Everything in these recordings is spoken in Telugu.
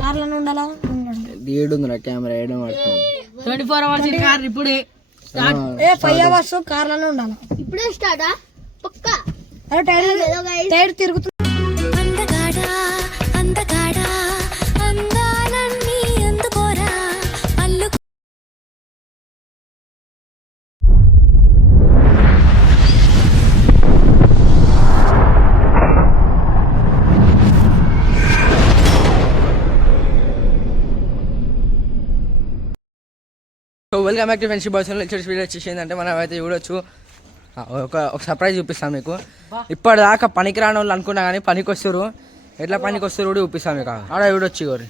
కార్లను ఉండాలా ఏడుందిరా కెమెరా ఏడు 24 hours కార్ ఇప్పుడే 5 hours కార్లలో ఉండాలా ఇప్పుడే స్టార్టా పక్కా టైర్ తిరుగుతుంది. So welcome back to friendship boys video వచ్చేసి ఏంటంటే మనం అయితే చూడొచ్చు ఒక సర్ప్రైజ్ చూపిస్తాం మీకు. ఇప్పటిదాకా పనికి రాని వాళ్ళు అనుకున్నా కానీ పనికి వస్తారు, ఎట్లా పనికి వస్తారు కూడా చూపిస్తాం మీకు. ఆడ చూడొచ్చు ఇగోరి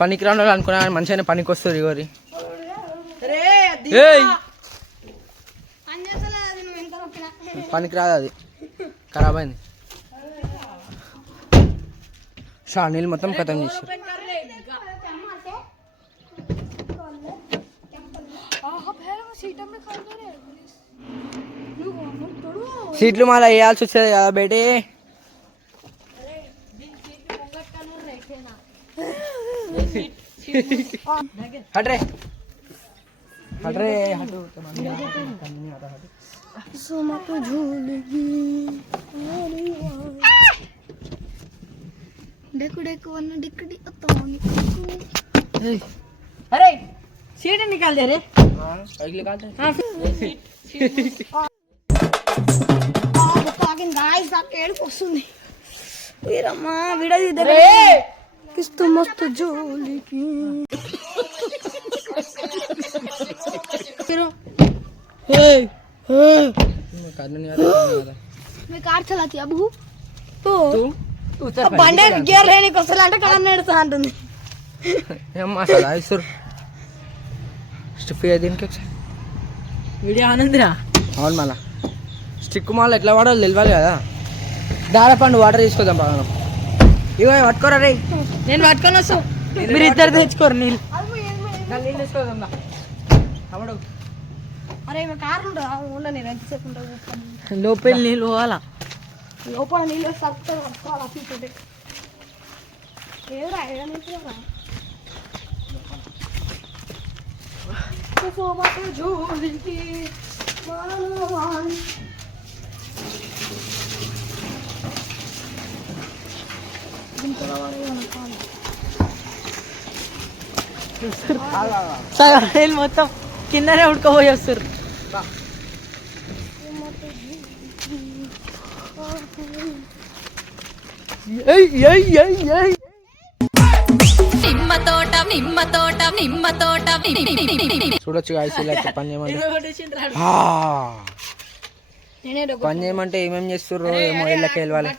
పనికి రాని వాళ్ళు అనుకున్నా కానీ మంచిగానే పనికి వస్తారు ఇగోరి. పనికి రాదు, అది ఖరాబ్ అయింది. నీళ్ళు మొత్తం ఖతం చేస్తారు. సీట్లు మళ్ళీ వేయాల్సి వచ్చేది కదా బేటీ. హట్రే హట్రే హటు अरे सीट निकाल दे रे వస్తుంది. వీరమ్మా విడది కిస్తు మస్తు జోలికి कार चलाती अब బండి గేర్ లేనికి వస్తాలంటే కారు నడుస్తా అంటుంది. దీనికి వీడియో ఆనందిరా. అవును మళ్ళా స్టిక్ మాల్ ఎట్లా వాడాలో తెలియాలి కదా. దారపండు వాటర్ తీసుకొద్దాం బాగా. ఇవో పట్టుకోరా రే, నేను పట్టుకొని వస్తాం, మీరు ఇద్దరు తెచ్చుకోరు నీళ్ళు. నీళ్ళు తీసుకోదాం తమ్ముడు. అరే కారు ఉండని ఎంతసేపు ఉంటుంది. లోపల నీళ్ళు పోవాలా, లోపల నీళ్ళు ఎవరా జోలికి మొత్తం కిందనే ఉడకపోయి వస్తారు. చూడొచ్చు పని చేయమంటే ఏమేమి చేస్తుర్రో ఏమో ఇళ్ళకి వెళ్ళాలి.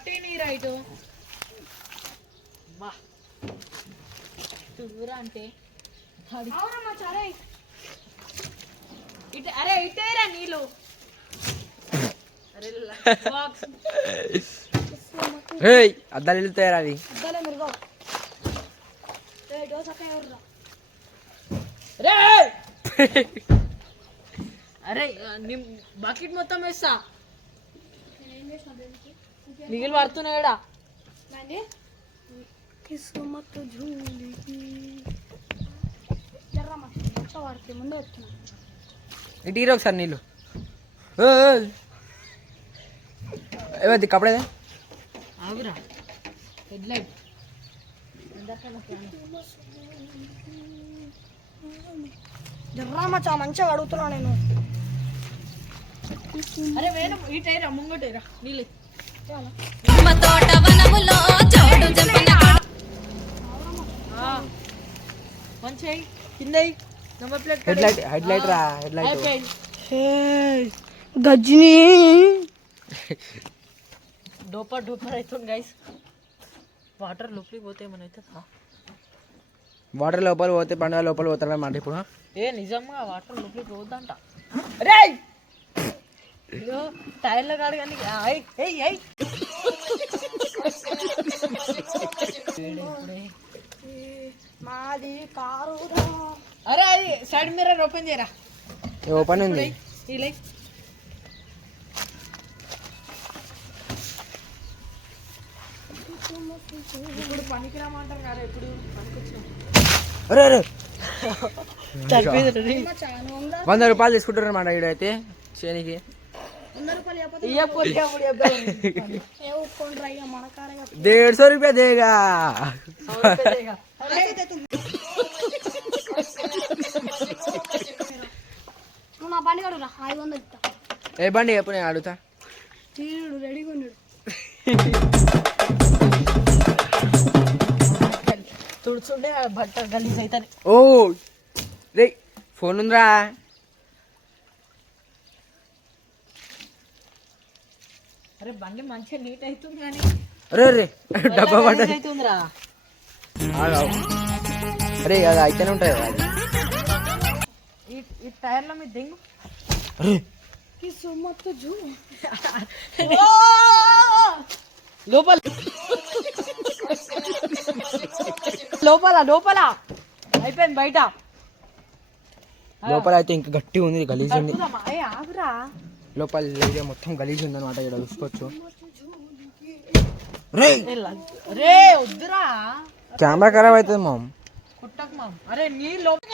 అద్దాలు వెళ్తాయరా అవి. అరే బకెట్ మొత్తం వేస్తా, మిగిలి పడుతున్నాడా. ఇటు ఒకసారి నీళ్ళు ఏమైంది కపడేదా ఆగురా. హెడ్ లైట్ జర్రా మంచిగా అడుగుతున్నా నేను. అరే వేరే ఈ టైరా ముంగటైరా నీళ్ళు మంచి కింద హెడ్ లైట్ రా. హెడ్ లైట్ గజ్జిని డోపర్ అవుతుంది గైస్. వాటర్ లోపలికి పోతే ఏమైనా అవుతుందా? వాటర్ లోపల పోతే పండుగ లోపల పోతారన్నమాట. ఇప్పుడు నిజంగా వాటర్ లోపలికి పోద్దంట. టైర్లో కాదు కానీ మాది కారు. అరే అది సైడ్ మిర్రర్ ఓపెన్ చేయరా. ఓపెన్ ఉంది. అరే అరే చనిపోయింది 100 రూపాయలు తీసుకుంటారు అన్నమాట ఈడైతే చేనికి. डेढ़ सौ रुपया देगा నా బండి కడురా 500 ఇస్తా ఏ బండి ఎప్పుడు నేను అడుగుతా తీరుడు రెడీగా ఉన్నాడు తుడుచుండే బట్ట గలీజ్ అవుతాయి. ఓ రే ఫోన్ ఉందిరా. అరే బండి మంచిగా నీట్ అవుతుంది కానీ అరే రే డబ్బా పడ్డది. అవుతుందిరా. అరే అది అయితేనే ఉంటుంది కదా అది. ఈ టైర్ల మీద దింగు. అరే లోపల లోపల లోపల అయిపోయింది బయట లోపల అయితే ఇంకా గట్టి ఉంది గలీజ్ ఉంది. ఆగురా లోపల ఏరియా మొత్తం గలీజ్ ఉంది అనమాట. ఇక్కడ చూసుకోవచ్చు. రే రే వద్దురా కెమెరా ఖరాబ్ అవుతుంది మామ్. కుట్టకు మామ్. అరే నీ లోపల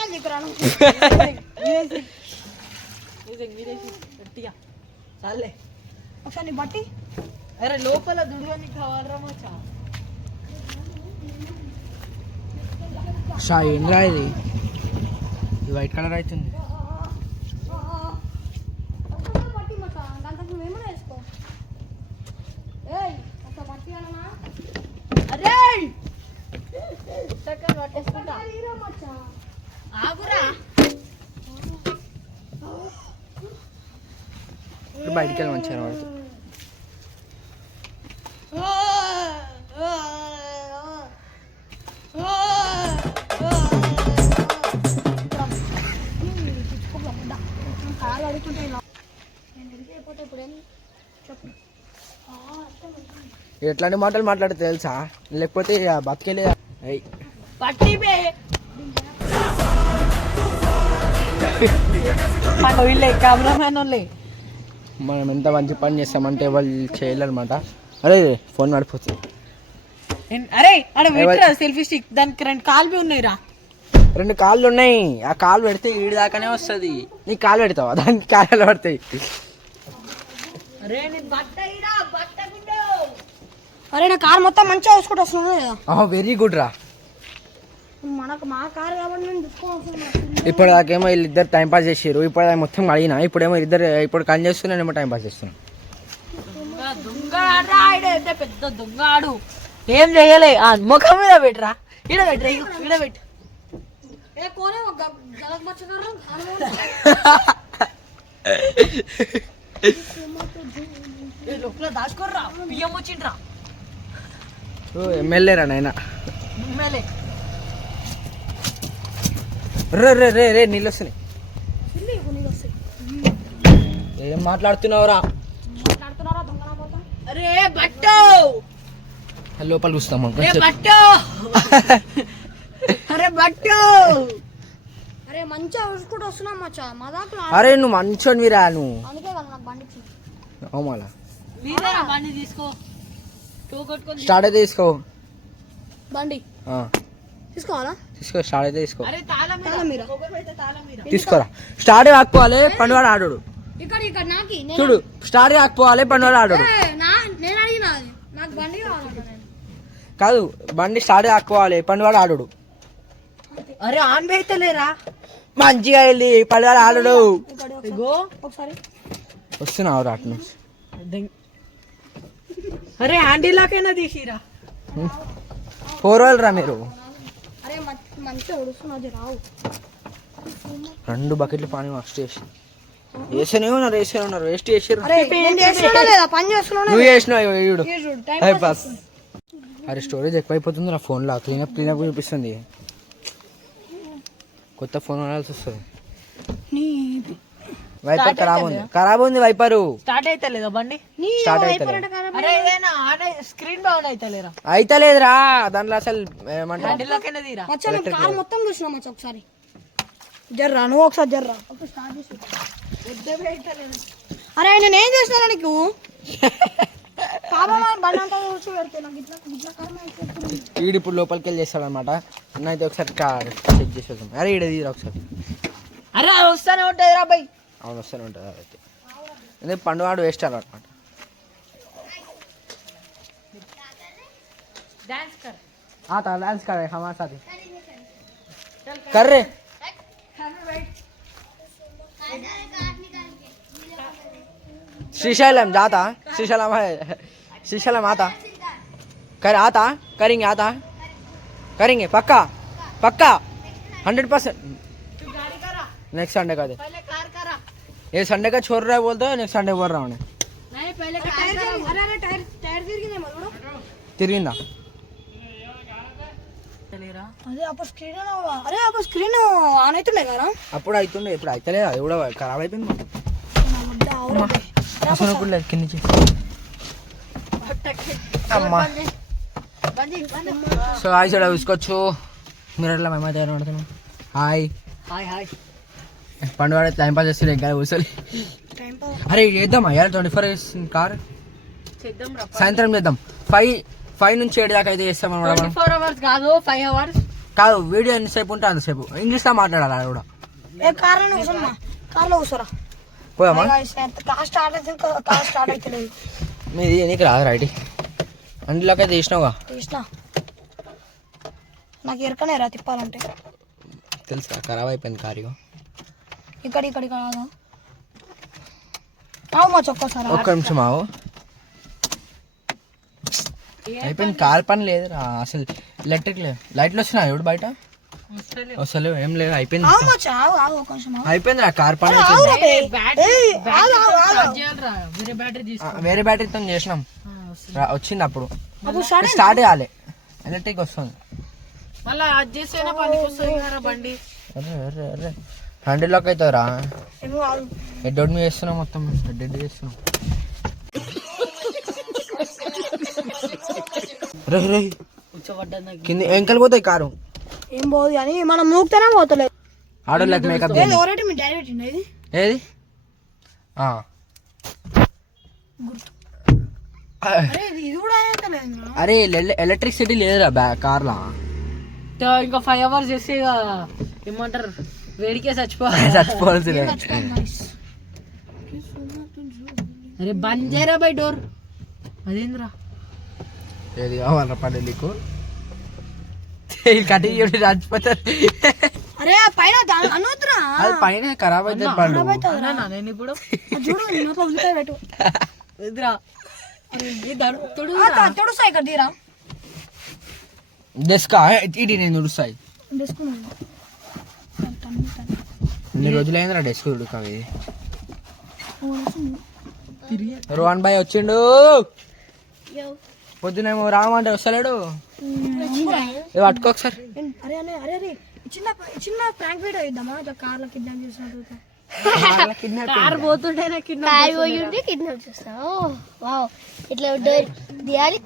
గట్టిగా చాలే ఒకసారి నీ బట్టి అరే లోపల దుడువని కావాలరా మచ్చా. షా ఏంద్రా ఇది వైట్ కలర్ అవుతుంది. బట్టి మచ్చా దాంట్లో నువ్వేమన్నా వేసుకో ఏయ్ ఒక బట్టి అన్నా అరే పుట్టక పట్టేసుకుంటా తీరా మచ్చా ఆగురా. బయటికి వెళ్ళి మంచిగా వాడుతుంది. కాలు అడుగుతుంటే నేను ఇంటికి అయిపోతే ఇప్పుడు ఏం చెప్పు ఎట్లాంటి మాటలు మాట్లాడితే తెలుసా? లేకపోతే బతికేలే. పట్టి బే వీళ్ళే కెమెరామ్యాన్ వాళ్ళే. మనం ఎంత మంచి పని చేస్తామంటే వాళ్ళు చేయలేరన్నమాట. అరే ఫోన్ నడిపోతుంది. అరే అక్కడ పెట్టరా సెల్ఫీ స్టిక్. దానికి 2 కాళ్ళు ఉన్నాయిరా. 2 కాళ్ళు ఉన్నాయి. ఆ కాళ్ళు పెడితే ఈడి దాకానే వస్తుంది. నీ కాలు పెడతావా? దానికి కాళ్ళు పడతాయి. అరే నీ బట్ట ఇరా బట్ట గుండు. అరే నా కారు మొత్తం మంచిగా చూసుకుంటూ వస్తున్నాను కదా. వెరీ గుడ్ రా. మనకు మా కారు కాబట్టి నేను చూసుకోవాల్సిన ఇప్పుడు దాకేమో వీళ్ళిద్దరు టైం పాస్ చేసారు. ఇప్పుడు మొత్తం అడిగినా. ఇప్పుడేమో ఇప్పుడు కన్ చేస్తున్నానేమో టైం పాస్ చేస్తున్నాను. దొంగ ఆడే పెద్ద దొంగ ఆడు. ఏం చెయ్యలే. ఆ ముఖం మీద పెట్టరా. ఈడ పెట్టరా ఈడ పెట్టు. ఏ కోనే గలక్ మచ్చగారు లోపల దాచుకోర్రా. బియ్యం వచ్చిండ్రా. ఎమ్మెల్యే రా నాయన. ఎమ్మెల్యే రే రే రే రే నీళ్ళు వస్తున్నాయి. ఇల్లు నీళ్ళు వస్తాయి ఏం మాట్లాడుతున్నావురా? మాట్లాడుతున్నారా దొంగనా పోతా. అరే బట్టు లోపల చూస్తాం. అరే బట్టు అరే బట్టు అరే మంచిగా చూసుకుంటూ వస్తున్నాం మచ్చా మా దాంట్లో అరే నువ్వు మంచోనివిరా నువ్వు. అందుకే కదా నాకు బండి ఇచ్చింది. అవుమాలా మీరేనా బండి తీసుకో. టూ కొట్టుకొని స్టార్ట్ అయితే తీసుకో. బండి తీసుకోవాలా? తీసుకో స్టార్ట్ అయితే తీసుకో. అరే తాళం తాళం మీరా? తాళం మీరా. తీసుకోరా. స్టార్ట్ కాకపోవాలి పండువాడు ఆడు. ఇక్కడ నాకి చూడు స్టార్ట్ కాకపోవాలి పండువాడు ఆడు. నేను అడిగిన అది. నాకు బండి కావాలంట. నేను కాదు బండి స్టార్ట్ కాకపోవాలి పండువాడు ఆడు. అరే ఆన్ బెయితలేరా. మంచిగా వెళ్ళి పండువాడు ఆడు. ఇగో ఒకసారి వస్తున్నావు రా అటు నుంచి. అరే హ్యాండిల్లాకైనా తీసిరా. 4 రోజులు రా మీరు. అరే మంచిగా ఉడుస్తున్నది రావు. 2 బకెట్లు పానీ మస్ట్ చేసి వేస్తూనే ఉన్నారు వేస్ట్ చేసారు. అరే నేను చేస్తున్నా లేదా పని చేస్తున్నా నువ్వు చేసినావు వీడు. టైం బస్ అరే స్టోరేజ్ ఎక్కువైపోతుంది నా ఫోన్లో. క్లీనప్ చూపిస్తుంది. కొత్త ఫోన్ కొనాల్సి వస్తుంది. వైపర్ ఖరాబ్ ఉంది వైపరు. స్టార్ట్ అయితే లేదా బండి. స్టార్ట్ అయితే అరే ఏనా స్క్రీన్ డౌన్ అయితలేరా. అయితలేదురా. దాంట్లో అసలు ఏమంటారు హ్యాండిల్లాకైనా తీరా. మచ్చా నేను కారు మొత్తం చూసినా మచ్చా ఒకసారి. జర్రా నువ్వు ఒకసారి జర్రా. స్టార్ట్ చేసి అరే నేను ఏం చేసినా నీకు పాపం బండి అంతా చూసి పెడితే నాకు ఇట్లా ఇట్లా కారణం అయిపోతుంది. వీడు ఇప్పుడు లోపలికి వెళ్ళి చేస్తాడు అనమాట. అన్న అయితే ఒకసారి కార్ చెక్ చేసి వద్దాం. అరే ఈడ తీరా ఒకసారి. అరే అది వస్తానే ఉంటుంది రా బై. అవును వస్తూనే ఉంటుంది అయితే. అదే పండువాడు వేస్ట్ అనమాట. డాన్స్ కర్ आता डांस कर हमारे साथ कर रे श्रीशैलम जाता श्रीशैलम है श्रीशैलम आता कर आता करेंगे आता करेंगे पक्का पक्का 100%. नेक्स्ट संडे का दे पहले कार करा ये संडे का छोड़ रहा है बोलते हो नेक्स्ट संडे बोल रहा हूँ नहीं पहले టైర్ అరే అరే టైర్ టైర్ తిరిగిందే మనోడు. తిరిగిందా चलेरा అదే అప్పుడు స్క్రీన్ అరే అప్పుడు స్క్రీన్ ఆన్ అవుతుండే కదా. అప్పుడు అవుతుండే ఇప్పుడు అయితేనే అది కూడా ఖరాబ్ అయిపోయింది అవును అసలు కూడా లేదు కింద నుంచి అమ్మా సో హాయ్ సైడ్ చూసుకోవచ్చు మీరు ఎట్లా మేము తయారు పడుతున్నాం. హాయ్ हाय हाय పండుగ టైం పాస్ చేస్తుండే ఇంకా కూర్చొని. Time pass. అరే చేద్దామా యార్ 24 కార్ చేద్దాం రా సాయంత్రం చేద్దాం. 5 నుంచి 7 దాకా అయితే చేస్తాం అనమాట మనం. 24 hours కాదు 5 hours. కాదు వీడియో ఎంతసేపు ఉంటే అంతసేపు ఇంగ్లీష్లో మాట్లాడాలి అది కూడా. ఏ కార్లో కూర్చోమ్మా కార్లో కూర్చోరా. పోదామా కార్ స్టార్ట్ అయితే కార్ స్టార్ట్ అవుతలేదు. మీది నీకు రాదు రైట్ అందులోకి అయితే చేసినావుగా తీసిన నాకు ఎరకనే రా తిప్పాలంటే. తెలుసా ఖరాబ్ అయిపోయింది కారు ఇగో. ఇక్కడ ఇక్కడ ఇక్కడ కాదు అవు మా చొక్కసారి ఒక్క నిమిషం ఆవు అయిపోయింది కార్ పని లేదు అసలు ఎలక్ట్రిక్ లేదు లైట్లు వస్తున్నాయి ఎవడు బయట అసలు ఏం లేదు అయిపోయింది ఆవు మా చావు ఆవు ఒక నిమిషం ఆవు. అయిపోయింది ఆ కార్ పని ఆవు రా బే. బ్యాటరీ ఏయ్, ఆగు, ఆగు, ఆగు. చేయాలరా వేరే బ్యాటరీ తీసుకో. వేరే బ్యాటరీతో చేసినాం వచ్చింది అప్పుడు అప్పుడు స్టార్ట్ స్టార్ట్ కాలే ఎలక్ట్రిక్ వస్తుంది. మళ్ళా అది చేసేనా పనికి వస్తుంది కదా బండి. అరే అరే అరే హ్యాండిల్లోకి అవుతుందిరా ఏమో కాదు. హెడ్ మీద చేస్తున్నాం మొత్తం హెడ్ చేస్తున్నాం. రే రే కూర్చోబడ్డది నాకు. కింద వెంకలు పోతాయి కారు ఏం పోదు కానీ మనం నూకుతేనే పోతలేదు. ఆడోళ్ళకి మేకప్ ఏది ఎవరైతే మీ డాడీ పెట్టిండు ఇది ఏది అరే ఇది కూడా లేదు. అరే ఎలక్ట్రిసిటీ లేదురా కార్లా ఇంకా 5 hours చేస్తే ఇక ఏమంటారు వేడికే చచ్చిపోవాలి. చచ్చిపోవాల్సిందే. అరే బంద్ చేయరా బై డోర్. అదేంద్రా ఏది కావాలరా పడే నీకు కట్టి చచ్చిపోతారు. అరే ఆ పైన అనొద్దురా అది పైన ఖరాబ్ అయితే పళ్ళు అన్నా నేను ఇప్పుడు చూడు నాతో ఉంటాయి పెట్టు. ఎదురా తొడు తొడుసా ఇక్కడ తీరా డెస్కా ఇటీ నేను ఉడుస్తాయి తీసుకున్నాను. ఇన్ని రోజులైందిరా డెస్క్ ఉడుకవి. రోహన్ భాయ్ వచ్చిండు పొద్దునేమో రామంటే వస్తలేడు. పట్టుకో ఒకసారి. అరే అరే అరే అరే చిన్న చిన్న ప్రాంక్ వీడియో ఇద్దామా కార్లో కిడ్నాప్ చేసినట్టు. కార్ పోతుంటేనే కారు పోయి ఉంటే కిడ్నాప్ చేస్తావు. వావ్ ఇట్లా డోర్ తీయాలి.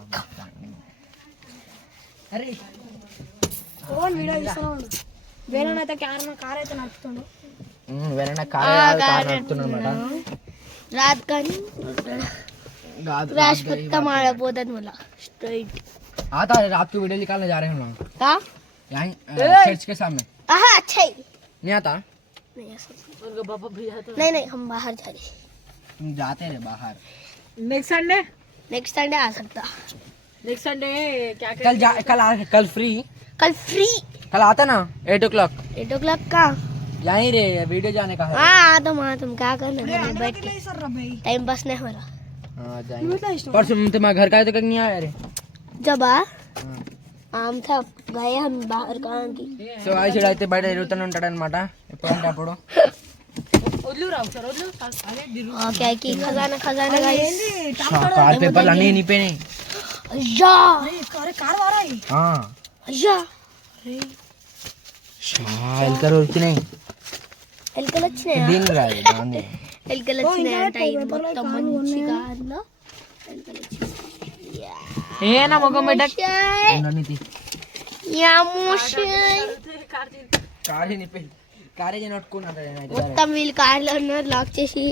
అరే ఓన్ వీడియో ఇస్తున్నాడు. వేరేనైతే కార్ అయితే నడుపుతుండు. వేరే కార్ నడుపుతున్నమాట రాत కానీ क्रैश पत्ता मारा पोता मला स्ट्रेट आता है रात को वीडियो निकालने जा रहे हैं हम लोग का यहाँ चर्च के सामने आहा अच्छा ही नहीं आता नहीं आ सकता। उनका पापा भी आता नहीं नहीं हम बाहर जा रहे तुम जाते रहे बाहर नेक्स्ट संडे नेक्स्ट संडे आ सकता नेक्स्ट संडे क्या कल फ्री कल फ्री कल आता ना 8 o'clock 8 o'clock का यहीं रे वीडियो जाने का है हाँ तुम क्या करना है बैठ के सर रा भाई टाइम पास नहीं हो रहा हाँ जाएंगे परसों तुम्हारे घर का तो कहीं नहीं आया रे जब आम था गए हम बाहर कहाँ की సో ఆ సైడ్ అయితే బయట తిరుగుతూనే ఉంటాడు అనమాట ఎప్పుడంటే అప్పుడు వదిలు రావు సార్ వదిలు అదే దిరు क्या की खजाना खजाना गाइस కార్ పేపర్లు అన్నీ నిండిపోయినాయి अय्या अरे कार वाला है अय्या ఎల్కలు వచ్చినాయి ఎలుకలు వచ్చినాయా దీని రాదు దాన్ని ఎలుకలు వచ్చినాయంట ఇది మొత్తం మంచిగా అందులో ఎలుకలు వచ్చినాయి ఏనా మొగం బిడ్డ అన్నిటి యామోషయ్ కార్ నిండిపోయింది కారే నట్టుకున్నాడు నేనైతే మొత్తం వీళ్ళు కార్లో ఉన్నారు లాక్ చేసి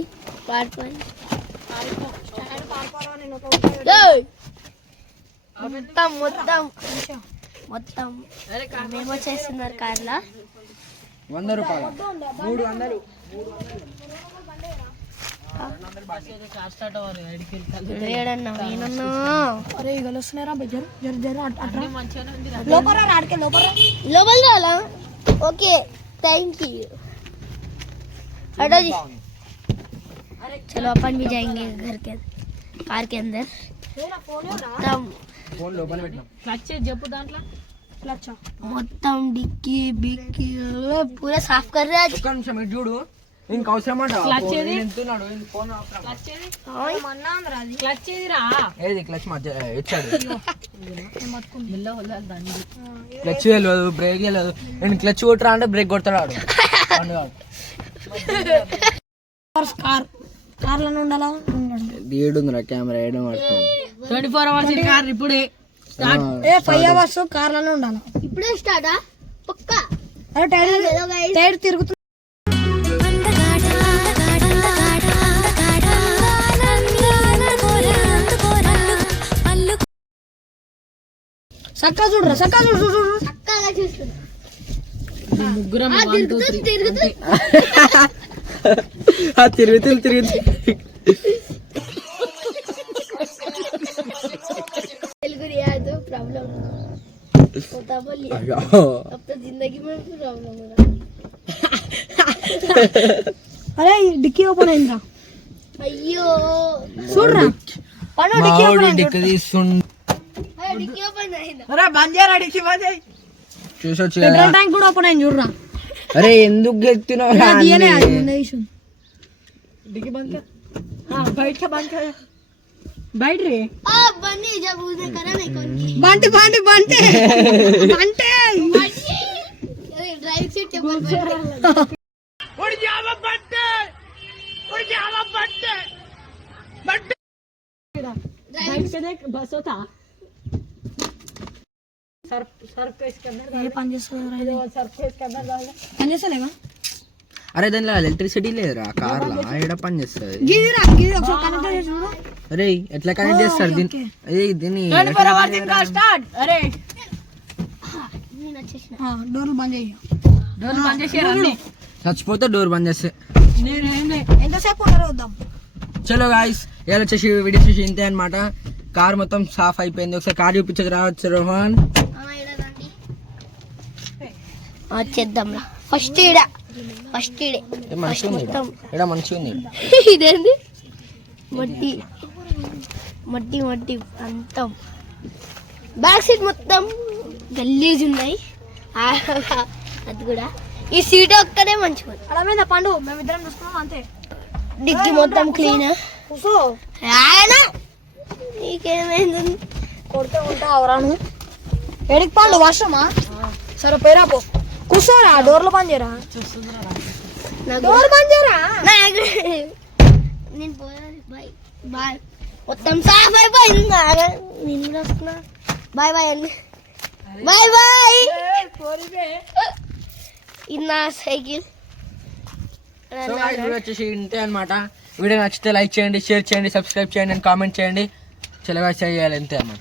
పారిపోయి ఏయ్! మొత్తం మేము చేస్తున్నారు కార్లా 100 రూపాయలు 300 ఏడన్నా నేనన్నా అరే ఇగలు వస్తున్నారా జర జర జర అట్లా లోపల రాడికే లోపల लोबल डाला ओके थैंक यू हटो जी चलो अपन भी जाएंगे घर के कार के अंदर మొత్తం ఫోన్ లోపల పెట్టినాం క్లచ్ చెప్పు దాంట్లో క్లచ్ మొత్తం డిక్కి బిక్కి पूरा साफ कर रहे हैं आज ఒక్క నిమిషం ఇటు చూడు ఇంక అవసరం అంట క్లచ్ ఏది? ఎంతున్నాడు ఫోన్ అవసరం క్లచ్ ఏది మన్నాంద్రా అది క్లచ్ ఏదిరా ఏది క్లచ్ మధ్య ఇచ్చాడు మెల్ల వదలాలి దాన్ని క్లచ్ తెలియదు బ్రేక్ తెలియదు నేను క్లచ్ కొట్టరా అంటే బ్రేక్ కొడతాడు ఆడు పండుగాడు కార్ కార్లను ఉండాలా ఏడుందిరా కెమెరా ఏడు పడుతుంది 24 hours కార్ ఇప్పుడే ఏ 5 అవర్స్ కార్లను ఉండాలా ఇప్పుడే స్టార్టా పక్కా అరే టైర్ తిరుగుతుంది సక్క చూడరా సక్క చూడు చూడు చూడు. పక్కాగా చూస్తున్నా ముగ్గురం తిరుగుతుంది తిరుగుతుంది తిరుగుతుంది तेलुगु नहीं आया तो प्रॉब्लम होता बोलिए अब तो जिंदगी में प्रॉब्लम हो रहा అరే డిక్కీ ఓపెన్ అయిందిరా అయ్యో చూడరా పన్ను డిక్కీ ఓపెన్ అయింది డిక్కీ ఓపెన్ అయిందా అరే బంద్ చేయరా డిక్కి బంద్ చేయి చూసొచ్చు పెట్రోల్ ట్యాంక్ కూడా ఓపెన్ అయింది చూడరా అరే ఎందుకు గెలుతున్నావు దియనే అది ముందే ఇష్యూ डिक्की बंद कर हाँ बैठ के बंद कर बैठ रे आ बनी जब उसने करा नहीं कौन की బంటి బంటి బంటి బంటి ड्राइविंग सीट के ऊपर बैठ बैठ के देख बस होता सर्फ को इसके अंदर ఏ పని చేస్తుందిరా ఇది सर्फ को इसके अंदर डाल పని చేస్తలేవా అరే దానిలో ఎలక్ట్రిసిటీ లేదురా కార్లో ఏడ పని చేస్తుంది గిదిరా గిది ఒకసారి కనెక్ట్ చేసి చూడు అరే ఎట్లా కనెక్ట్ చేస్తారు దీన్ని దీన్ని 24 hours का स्टार्ट अरे నేను వచ్చేసిన డోర్లు బంద్ చేయి डोर बंद చేసి రండి చచ్చిపోతే డోర్ బంద్ చేస్తే నేనేంలే ఎంతసేపు ఉన్నారో వద్దాం చలో గాయస్ ఇలా వచ్చేసి వీడియో చూసి ఇంతే అనమాట కార్ మొత్తం సాఫ్ అయిపోయింది ఒకసారి కార్ చూపించక రావచ్చు రోహన్ చేద్దాంరా ఫస్ట్ ఈడ ఫస్ట్ ఈడే మంచిగా ఉంది మొత్తం ఇక్కడ మంచిగా ఉంది ఇదేంది మట్టి మట్టి మట్టి అంతం బ్యాక్ సీట్ మొత్తం గల్లీజ్ ఉన్నాయి అది కూడా ఈ సీట్ ఒక్కడే మంచిగా ఉంది. అలా మీద పండు మేమిద్దరం చూసుకున్నాం అంతే డిగ్గి మొత్తం క్లీన్ కూసో నీకేమైంది కొడుతూ ఉంటా అవరాను ఎడికి పండు వర్షమా సరే పోయిరా పో కూర్చోరా డోర్లు బంద్ చేయరా డోర్ బంద్ చేయరా నేను పోయాలి బాయ్ బాయ్ మొత్తం సాఫ్ అయిపోయింది నేను కూడా వస్తున్నా బాయ్ బాయ్ అండి బాయ్ బాయ్ ఇది నా సైకిల్ సో గాయ్స్ వీడియో వచ్చేసి ఇంతే అనమాట వీడియో నచ్చితే లైక్ చేయండి షేర్ చేయండి సబ్స్క్రైబ్ చేయండి అండ్ కామెంట్ చేయండి చలో గాయ్స్ చేయాలి ఇంతే అన్నమాట